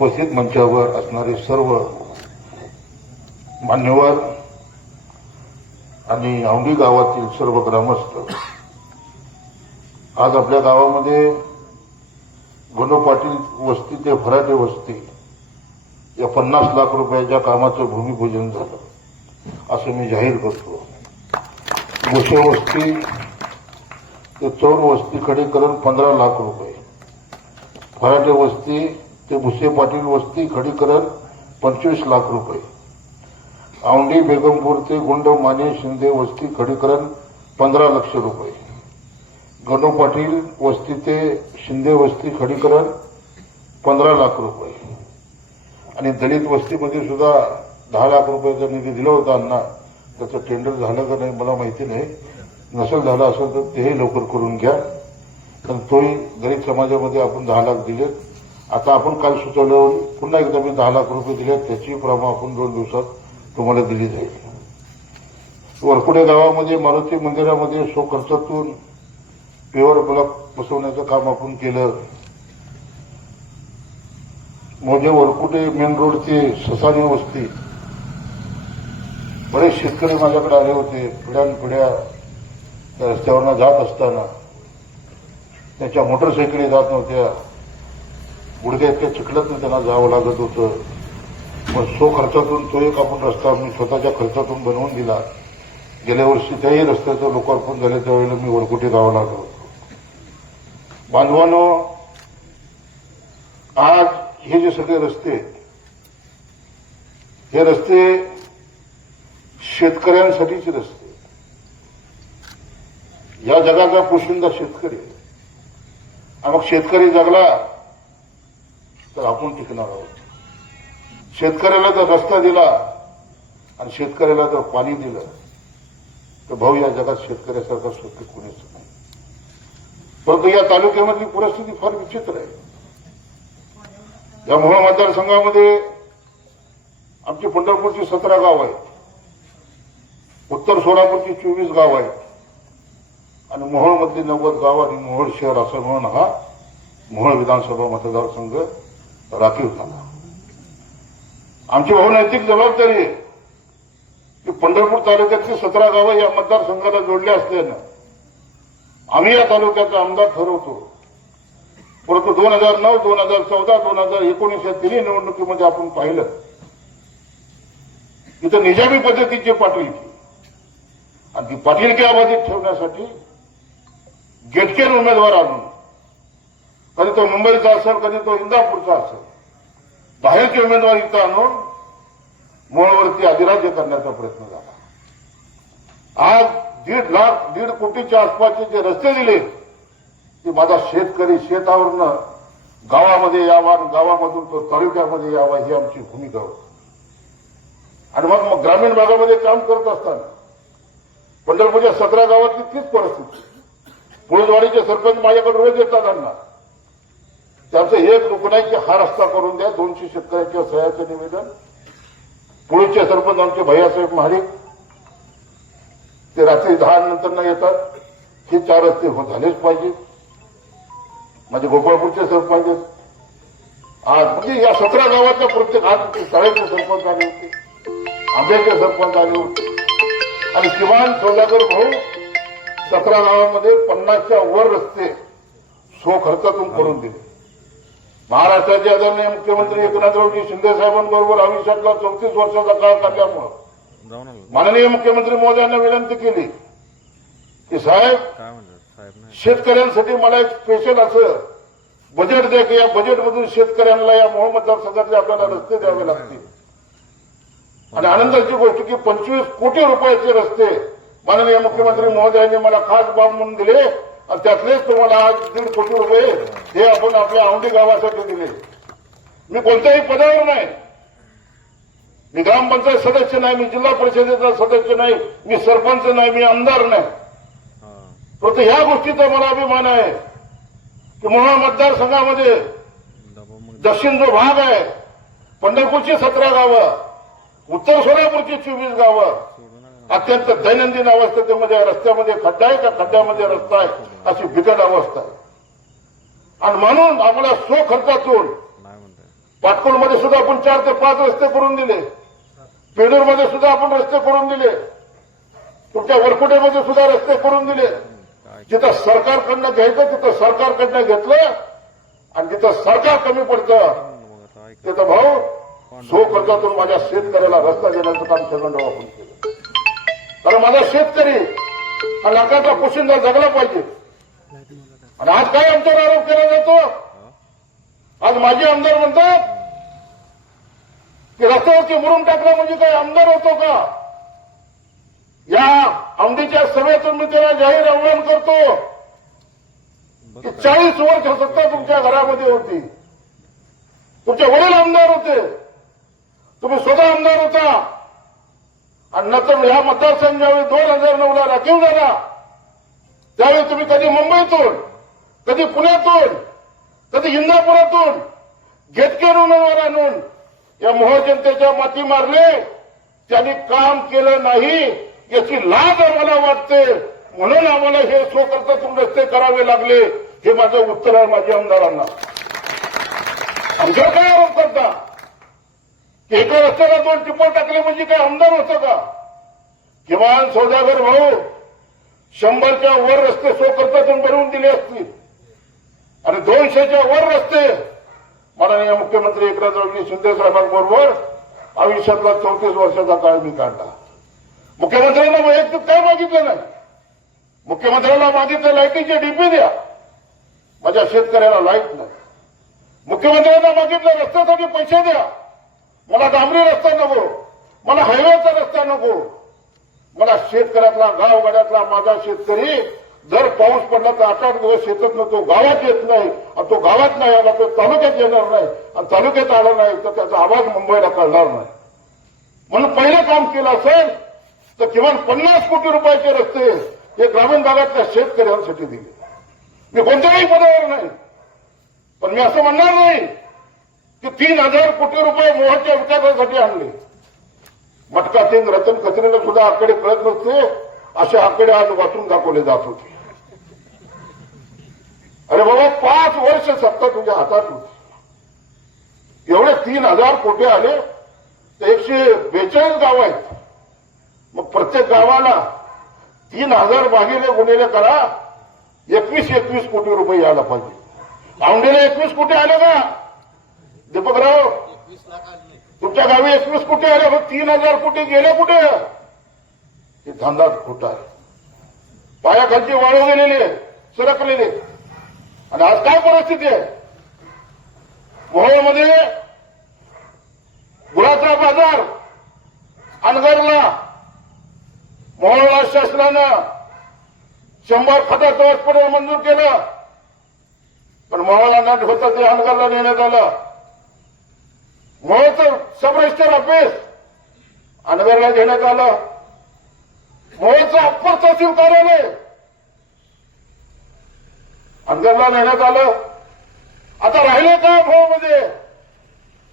उपस्थित मंचावर असणारे सर्व मान्यवर आणि औंढी गावातील सर्व ग्रामस्थ आज आपल्या गावामध्ये गणू पाटील वस्ती ते फराटे वस्ती या पन्नास लाख रुपयाच्या कामाचं भूमिपूजन झालं. असं मी जाहीर करतो. भुसे वस्ती ते चौर वस्तीकडे करून पंधरा लाख रुपये. फराटे वस्ती ते भुसे पाटील वस्ती खडीकरण पंचवीस लाख रुपये. औंढी बेगमपूर ते गुंड माने शिंदे वस्ती खडीकरण पंधरा लक्ष रुपये. गणू पाटील वस्ती ते शिंदे वस्ती खडीकरण पंधरा लाख रुपये. आणि दलित वस्तीमध्ये सुद्धा दहा लाख रुपयाचा निधी दिला होता अण्णा. त्याचं टेंडर झालं का नाही मला माहिती नाही. नसेल झालं असेल तर तेही लवकर करून घ्या. कारण तोही गरीब समाजामध्ये आपण दहा लाख दिलेत. आता आपण काल सुचवल्यावर पुन्हा एकदा मी दहा लाख रुपये दिले त्याची प्रमाण आपण दोन दिवसात तुम्हाला दिली जाईल. वरपुडे गावामध्ये मारुती मंदिरामध्ये स्वखर्चातून प्युअर ब्लॉक बसवण्याचं काम आपण केलं. मोजे वरकुटे मेन रोड ते ससानी वस्ती. बरेच शेतकरी माझ्याकडे आले होते पिढ्यानपिढ्या रस्त्यावरनं जात असताना. त्याच्या मोटरसायकली जात नव्हत्या. गुडघ्याच्या चिखलातून त्यांना जावं लागत होतं. मग सो खर्चातून तो एक आपण रस्ता मी स्वतःच्या खर्चातून बनवून दिला. गेल्या वर्षी त्याही रस्त्याचं लोकार्पण झालं त्यावेळेला मी वरकुटे गावाला आलो होतो. बांधवानो आज हे जे सगळे रस्ते हे रस्ते शेतकऱ्यांसाठीचे रस्ते या जगाचा पोशिंदा शेतकरी आणि मग शेतकरी जगला तर आपण टिकणार आहोत. शेतकऱ्याला जर रस्ता दिला आणि शेतकऱ्याला जर पाणी दिलं तर भाऊ या जगात शेतकऱ्यासारखा सुखी कोणीच नाही. परंतु या तालुक्यामधली परिस्थिती फार विचित्र आहे. या मोहोळ मतदारसंघामध्ये आमची पंढरपूरची सतरा गाव आहेत. उत्तर सोलापूरची चोवीस गाव आहेत. आणि मोहोळमधली नव्वद गाव आणि मोहोळ शहर असं म्हणून हा मोहोळ विधानसभा मतदारसंघ राखीव झाला आमची बहुनैतिक जबाबदारी आहे. की पंढरपूर तालुक्यातली सतरा गावं या मतदारसंघाला जोडली असल्यानं आम्ही या तालुक्याचा आमदार ठरवतो. परंतु दोन हजार नऊ दोन हजार चौदा दोन हजार एकोणीस या तिन्ही निवडणुकीमध्ये आपण पाहिलं. इथं निजामी पद्धतीची पाटीलकी आणि ती पाटीलकी अबाधित ठेवण्यासाठी गेटकेन उमेदवार आणून कधी तो मुंबईचा असेल कधी तो इंदापूरचा असेल. बाहेरचे उमेदवार इथं आणून मूळवरती अधिराज्य करण्याचा प्रयत्न झाला. आज दीड लाख दीड कोटीच्या आसपासचे जे रस्ते दिले ते माझा शेतकरी शेतावरनं गावामध्ये यावा आणि गावामधून तो तालुक्यामध्ये यावा ही आमची भूमिका होती. आणि मग मग ग्रामीण भागामध्ये काम करत असताना पंढरपूरच्या सतरा गावातली तीच परिस्थिती. पुळजवाडीचे सरपंच माझ्याकडे रोज येतात त्यांना त्यांचं एक लोक आहे की हा रस्ता करून द्या दोनशे शेतकऱ्यांच्या सह्याचं निवेदन. पुढचे सरपंच आमचे भैयासाहेब महाडिक ते रात्री दहा नंतर न येतात. हे चार रस्ते हो झालेच पाहिजे. म्हणजे गोपाळपूरचे सरपंच आज म्हणजे या सतरा गावातल्या प्रत्येक आज शाळेचे सरपंच आले होते. आंब्याचे सरपंच आले होते. आणि किमान सौदागर भाऊ सतरा गावामध्ये पन्नासच्या वर रस्ते सो खर्चातून करून दिले. महाराष्ट्राचे आदरणीय मुख्यमंत्री एकनाथरावजी शिंदे साहेबांबरोबर आयुष्यातला चौतीस वर्षाचा काळ आलो माननीय मुख्यमंत्री महोदयांना विनंती केली की साहेब शेतकऱ्यांसाठी मला एक स्पेशल असं बजेट द्या की या बजेटमधून शेतकऱ्यांना या मोह मतदारसंघातले आपल्याला रस्ते द्यावे लागतील. आणि आनंदाची गोष्ट की पंचवीस कोटी रुपयाचे रस्ते माननीय मुख्यमंत्री महोदयांनी मला खास बाब म्हणून दिले. आणि त्यातलेच तुम्हाला आज दीड कोटी रुपये हे आपण आपल्या औंढी गावासाठी दिले. मी कोणत्याही पदावर नाही. मी ग्रामपंचायत सदस्य नाही मी जिल्हा परिषदेचा सदस्य नाही मी सरपंच नाही मी आमदार नाही. परंतु ह्या गोष्टीचा मला अभिमान आहे की मोहोळ मतदारसंघामध्ये दक्षिण जो भाग आहे पंढरपूरची सतरा गावं उत्तर सोलापूरची चोवीस गावं अत्यंत दैनंदिन अवस्थेमध्ये म्हणजे रस्त्यामध्ये खड्डा आहे का? खड्ड्यामध्ये रस्ता आहे. अशी बिकट अवस्था आहे. आणि म्हणून आपल्या सो खर्चातून पाटकोलमध्ये सुद्धा आपण चार ते पाच रस्ते करून दिले. पेडूरमध्ये सुद्धा आपण रस्ते करून दिले. तुमच्या वरकुटेमध्ये सुद्धा रस्ते करून दिले. जिथं सरकारकडनं घ्यायचं तिथं सरकारकडनं घेतलं. आणि जिथं सरकार कमी पडतं तिथं भाऊ सो खर्चातून माझ्या शेतकऱ्याला रस्ता देण्याचं काम आपण केलं. माझा शेतकरी हा लाखाचा पोशिंदा जगला पाहिजे. आणि आज काय आमच्यावर आरोप केला जातो? आज माझे आमदार म्हणतात की रस्त्यावरती मुरुम टाकला म्हणजे काय आमदार होतो का? या औंधीच्या सभेतून मी त्याला जाहीर आव्हान करतो की चाळीस वर्ष सत्ता तुमच्या घरामध्ये होती. तुमचे वडील आमदार होते. तुम्ही स्वतः आमदार होता. आणि नंतर ह्या मतदारसंघ ज्यावेळी दोन हजार नऊ ला राखीव झाला. त्यावेळी तुम्ही कधी मुंबईतून कधी पुण्यातून कधी इंदापुरातून घेतकेर उमेदवार आणून या मोहोळ जनतेच्या माती मारले. त्यांनी काम केलं नाही याची लाज आम्हाला वाटते. म्हणून आम्हाला हे स्वकर्तातून रस्ते करावे लागले. हे माझं उत्तर आहे माझ्या आमदारांना. आमच्यावर काय आरोप करता? एका रस्त्याला दोन टिप्पण टाकले म्हणजे काय आमदार होतं का? किमान सौदागर भाऊ शंभरच्या वर रस्ते स्वकर्तातून बनवून दिले असतील. आणि दोनशेच्या वर रस्ते माननीय मुख्यमंत्री एकनाथरावजी शिंदे साहेबांबरोबर आयुष्यातला चौतीस वर्षाचा काळ मी काढला. मुख्यमंत्र्यांना वैयक्तिक काय मागितलं नाही? मुख्यमंत्र्यांना मागितलं लाईटीचे डीपी द्या. माझ्या शेतकऱ्याला लाइट नाही. मुख्यमंत्र्यांना मागितलं रस्त्यासाठी पैसे द्या. मला डांबरी रस्ता नको. मला हायवेचा रस्ता नको. मला शेतकऱ्यातला गावगाड्यातला माझा शेतकरी जर पाऊस पडला तर आठ आठ दिवस शेतात तो गावात येत नाही. आणि तो गावात नाही आला तो तालुक्यात येणार नाही. आणि तालुक्यात आला नाही तर त्याचा आवाज मुंबईला कळणार नाही. म्हणून पहिलं काम केलं असेल तर किमान पन्नास कोटी रुपयाचे रस्ते हे ग्रामीण भागातल्या शेतकऱ्यांसाठी दिले. मी कोणत्याही पदावर नाही. पण मी असं म्हणणार नाही ते तीन हजार कोटी रुपये मोहनच्या विकासासाठी आणले. मटका सिंग रतन कचरेला सुद्धा आकडे कळत नसते. असे आकडे आज वाचून दाखवले जात होते. अरे बाबा पाच वर्ष सत्ता तुझ्या हातात होती. एवढे तीन हजार कोटी आले तर एकशे बेचाळीस गाव आहेत. मग प्रत्येक गावाला तीन हजार भागिले गुन्हेले करा. एकवीस एकवीस कोटी रुपये यायला पाहिजे. औंढेला एकवीस कोटी आले का? दीपकराव तुमच्या गावी एकवीस कुठे आले हो? तीन हजार कुठे गेले कुठे? हे धंदा खोटा आहे पायाखालची वाळू गेलेले सरकलेले आणि आज काय परिस्थिती आहे? मोहोळमध्ये गुळाचा बाजार अनगरला. मोहोळला शासनानं शंभर खताचं हॉस्पिटल मंजूर केलं. पण मोहोळला नट होतं ते अनगरला नेण्यात आलं. मोहोळचं सब रजिस्टर ऑफिस अनगरला घेण्यात आलं. मोहोळचं अप्पर तहसील कार्यालय अनगरला नेण्यात आलं. आता राहिले का मोहोळमध्ये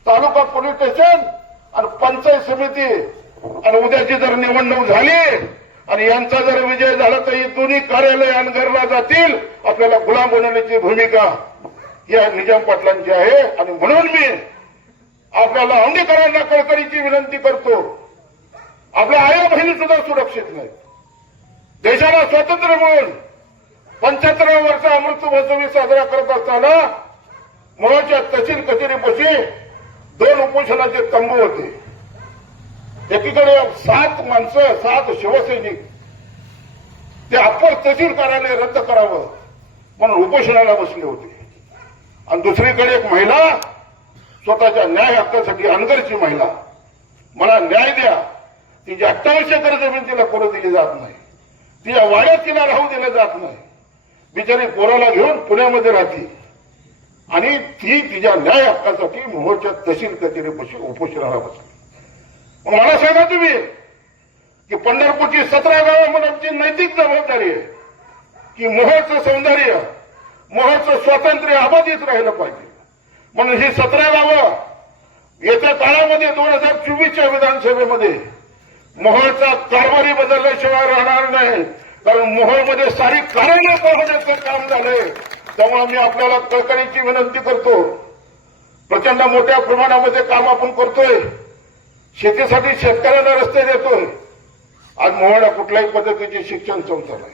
तालुका पोलीस स्टेशन आणि पंचायत समिती. आणि उद्याची जर निवडणूक झाली आणि यांचा जर विजय झाला तर ही दोन्ही कार्यालय अनगरला जातील. आपल्याला गुलाम बनवण्याची भूमिका या निजाम पाटलांची आहे. आणि म्हणून मी आपल्याला अंगीकारांना कळकळीची विनंती करतो. आपल्या आया बहिणी सुद्धा सुरक्षित नाहीत देशाला स्वातंत्र्य मिळून पंच्याहत्तराव्या वर्ष अमृत महोत्सवी साजरा करत असताना मुळाच्या तहसील कचेरीपाशी दोन उपोषणाचे तंबू होते. एकीकडे सात माणसं सात शिवसैनिक. ते अप्पर तहसील कार्यालय रद्द करावं म्हणून उपोषणाला बसले होते. आणि दुसरीकडे एक महिला स्वतःच्या न्याय हक्कासाठी अनगरची महिला. मला न्याय द्या. तिची अठ्ठावीस एकर जमीन तिला करू दिली जात नाही. तिच्या वाड्यात तिला राहू दिलं जात नाही. बिचारी पोराला घेऊन पुण्यामध्ये राहते. आणि ती तिच्या न्याय हक्कासाठी मोहोळच्या तहसील कचेरीपाशी उपोषणाला बसली. मग मला सांगा तुम्ही की पंढरपूरची सतरा गावं म्हणून आमची नैतिक जबाबदारी आहे की मोहोळचं सौंदर्य मोहोळचं स्वातंत्र्य अबाधित राहिलं पाहिजे. म्हणून ही सतरा गावं येत्या काळामध्ये दोन हजार चोवीसच्या विधानसभेमध्ये मोहोळचा कारभारी बदलल्याशिवाय राहणार नाही. कारण मोहोळमध्ये सारी कारण पाहण्याचं काम झालंय. त्यामुळे मी आपल्याला कळकळीची विनंती करतो. प्रचंड मोठ्या प्रमाणामध्ये काम आपण करतोय. शेतीसाठी शेतकऱ्यांना रस्ते देतोय. आज मोहळा कुठल्याही पद्धतीची शिक्षण संस्था नाही.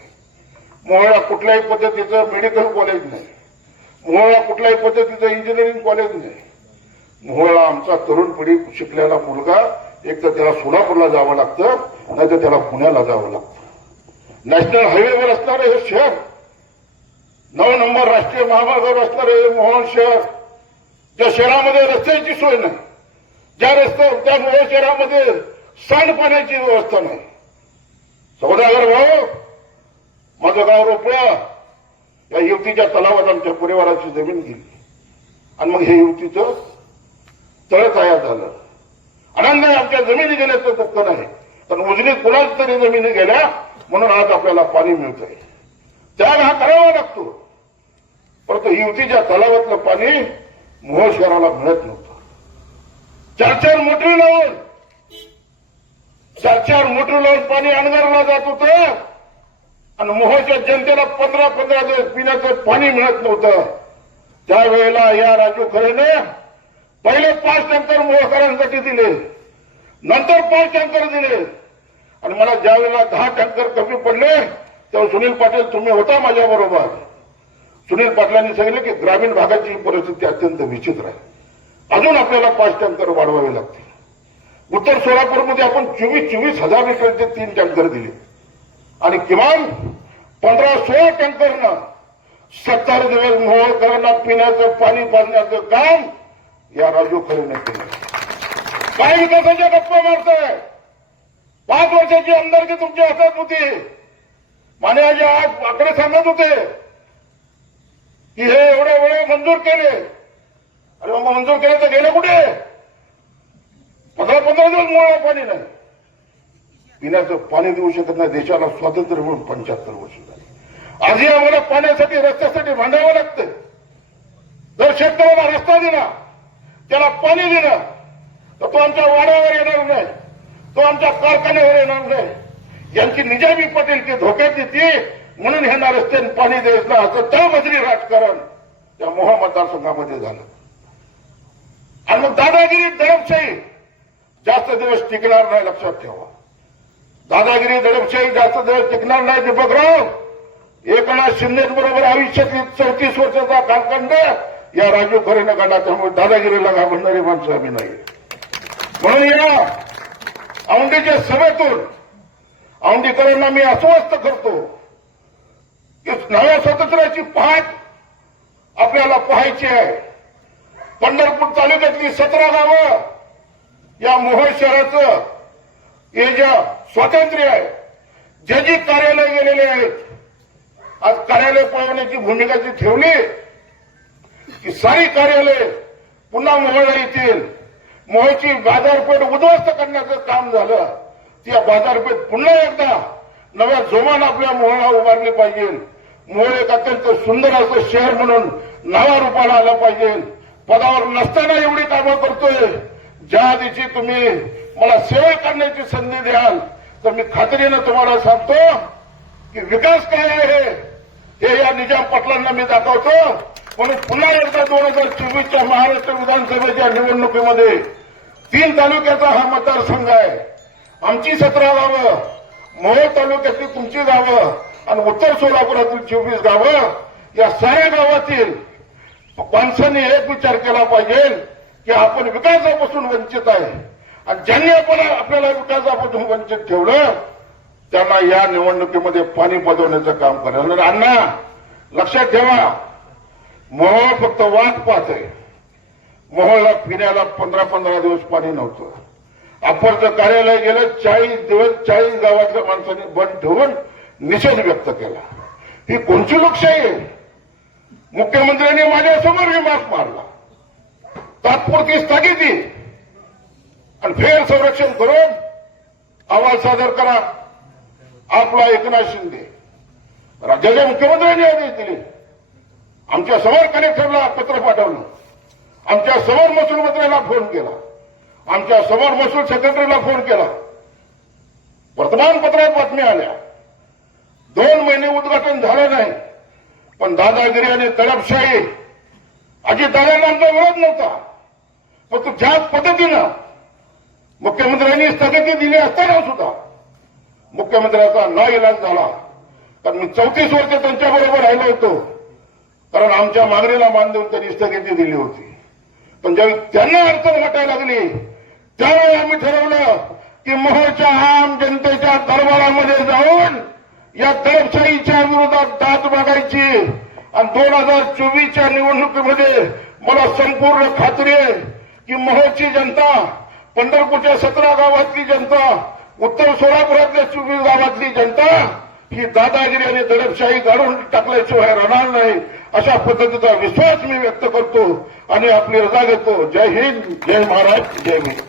मोहळा कुठल्याही पद्धतीचं मेडिकल कॉलेज नाही. मोहळा कुठल्याही पद्धतीचं इंजिनिअरिंग कॉलेज नाही. मोहळा आमचा तरुण पिढी शिकलेला मुलगा एक तर त्याला सोलापूरला जावं लागतं नाही तर त्याला पुण्याला जावं लागतं. नॅशनल हायवेवर असणारं हे शहर नऊ नंबर राष्ट्रीय महामार्गावर असणारं हे मोहन शहर त्या शहरामध्ये रस्त्यांची सोय नाही. ज्या रस्त्या त्या मोहन शहरामध्ये सांडपाण्याची व्यवस्था नाही. सौदागर भाऊ माझं गाव रोपळ्या या युवतीच्या तलावात आमच्या परिवाराची जमीन गेली. आणि मग हे युवतीचं तळ तयार झालं. आनंद आमच्या जमिनी गेल्याचं दुःख नाही. पण उजनीत कुणाच तरी जमिनी गेल्या म्हणून आज आपल्याला पाणी मिळतंय. त्याग हा करावा लागतो. परंतु युवतीच्या तलावातलं पाणी मोहोळ शहराला मिळत नव्हतं. चार चार मोटरी लावून चार चार मोटरी लावून पाणी अणगारला जात होतं. आणि मोहोळच्या जनतेला पंधरा पंधरा दिवस पिण्याचं पाणी मिळत नव्हतं. त्यावेळेला या राजू खरेने पहिले पाच टँकर मोहकरांसाठी दिले. नंतर पाच टँकर दिले. आणि मला ज्या वेळेला दहा टँकर कमी पडले तेव्हा सुनील पाटील तुम्ही होता माझ्या बरोबर. सुनील पाटलांनी सांगितलं की ग्रामीण भागाची परिस्थिती अत्यंत विचित्र आहे. अजून आपल्याला पाच टँकर वाढवावे लागतील. उत्तर सोलापूरमध्ये आपण चोवीस चोवीस हजार लिटरचे तीन टँकर दिले. आणि किमान पंधरा सोळा टँकरनं सत्तर दिवस मोहोळकरांना पिण्याचं पाणी पाजण्याचं काम या राजू खरेने केलं. काय विकासाच्या गप्पा मारताय? पाच वर्षाची आमदारकी तुमची हातात होती. माने आज आकडे सांगत होते की हे एवढे वेळ मंजूर केले. अरे मग मंजूर केले तर गेले कुठे? पंधरा पंधरा दिवस मोळा पाणी नाही पिण्याचं पाणी देऊ शकत नाही. देशाला स्वातंत्र्य मिळून पंच्याहत्तर वर्ष झाली. आजही आम्हाला पाण्यासाठी रस्त्यासाठी भांडावं लागतं जर शेतकऱ्याला रस्ता दिला त्याला पाणी दिलं तर तो आमच्या वाड्यावर येणार नाही. तो आमच्या कारखान्यावर येणार नाही. यांची निजामी पटेल ती धोक्यात येते म्हणून ह्यांना रस्त्याने पाणी द्यायचं असं तळमजली राजकारण त्या मोहा मतदारसंघामध्ये झालं. आणि मग दादागिरी दडपशाही जास्त दिवस टिकणार नाही लक्षात ठेवा. दादागिरी दडपशाही जास्त दिवस टिकणार नाही दीपकराव एकनाथ शिंदे बरोबर आयुष्यातली चौतीस वर्षाचा कालखंड या राजू खरेनं काढला त्यामुळे दादागिरीला घाबरणारी माणसं आम्ही नाही म्हणून या औंढीच्या सभेतून औंढीकरांना मी अस्वस्थ करतो की नव्या स्वातंत्र्याची पहाट आपल्याला पाहायची आहे. पंढरपूर तालुक्यातली सतरा गावं या मोहोळ शहराचं हे ज्या स्वातंत्र्य आहे जे जे कार्यालय गेलेले आहेत आज कार्यालय पळवण्याची भूमिका जी ठेवली की सारी कार्यालय पुन्हा मोहळा येतील. मोहची बाजारपेठ उद्ध्वस्त करण्याचं काम झालं. त्या बाजारपेठ पुन्हा एकदा नव्या जोमान आपल्या मोहळा उभारली पाहिजे. मोहळ एक अत्यंत सुंदर असं शहर म्हणून नावारूपाला आलं पाहिजे. पदावर नसताना एवढी कामं करतोय. ज्या दिवशी तुम्ही मला सेवा करण्याची संधी द्याल तर मी खात्रीनं तुम्हाला सांगतो की विकास काय आहे हे या निजाम पाटलांना मी दाखवतो. म्हणून पुन्हा एकदा दोन हजार चोवीसच्या महाराष्ट्र विधानसभेच्या निवडणुकीमध्ये तीन तालुक्याचा हा मतदारसंघ आहे. आमची सतरा गावं मोहोळ तालुक्यातली तुमची गावं आणि उत्तर सोलापुरातील चोवीस गावं या साऱ्या गावातील माणसांनी एक विचार केला पाहिजे. की आपण विकासापासून वंचित आहे. आणि ज्यांनी आपण आपल्याला विकासापासून वंचित ठेवलं त्यांना या निवडणुकीमध्ये पाणी पदवण्याचं काम करायचं अण्णा लक्षात ठेवा मोहोळ फक्त वाट आहे. मोहोळला पिण्याला पंधरा पंधरा दिवस पाणी नव्हतं. अपरचं कार्यालय गेलं चाळीस दिवस चाळीस गावातल्या माणसांनी बंद ठेवून निषेध व्यक्त केला. ही कोणची लोकशाही आहे? मुख्यमंत्र्यांनी माझ्यासमोर विमास मारला. तात्पुरती स्थगिती? आणि फेर संरक्षण करून अहवाल सादर करा. आपला एकनाथ शिंदे. राज्याच्या मुख्यमंत्र्यांनी आदेश दिले आमच्यासमोर कलेक्टरला पत्र पाठवलं आमच्यासमोर महसूल मंत्र्याला फोन केला आमच्यासमोर महसूल सेक्रेटरीला फोन केला वर्तमानपत्रात बातम्या आल्या. दोन महिने उद्घाटन झालं नाही पण दादागिरी आणि तडपशाही अजितदादांना आमचा विरोध नव्हता. फक्त ज्याच पद्धतीनं मुख्यमंत्र्यांनी स्थगिती दिली असताना सुद्धा मुख्यमंत्र्याचा न इलाज झाला. कारण मी चौतीस वर्ष त्यांच्याबरोबर राहिलो होतो. कारण आमच्या मागणीला मान देऊन त्यांनी स्थगिती दिली होती. पण ज्यावेळी त्यांना अडचण वाटायला लागली त्यावेळी आम्ही ठरवलं की मोहच्या आम जनतेच्या दरबारामध्ये जाऊन या दडपशाहीच्या विरोधात दात मागायची. आणि दोन हजार चोवीसच्या निवडणुकीमध्ये मला संपूर्ण खात्री आहे की मोहोळची जनता पंढरपूरच्या सतरा गावातली जनता उत्तर सोलापुरातल्या चोवीस गावातली जनता ही दादागिरी आणि दडपशाही गाडून टाकल्याशिवाय राहणार नाही अशा पद्धतीचा विश्वास मी व्यक्त करतो आणि आपली रजा घेतो. जय हिंद जय महाराज जय हिंद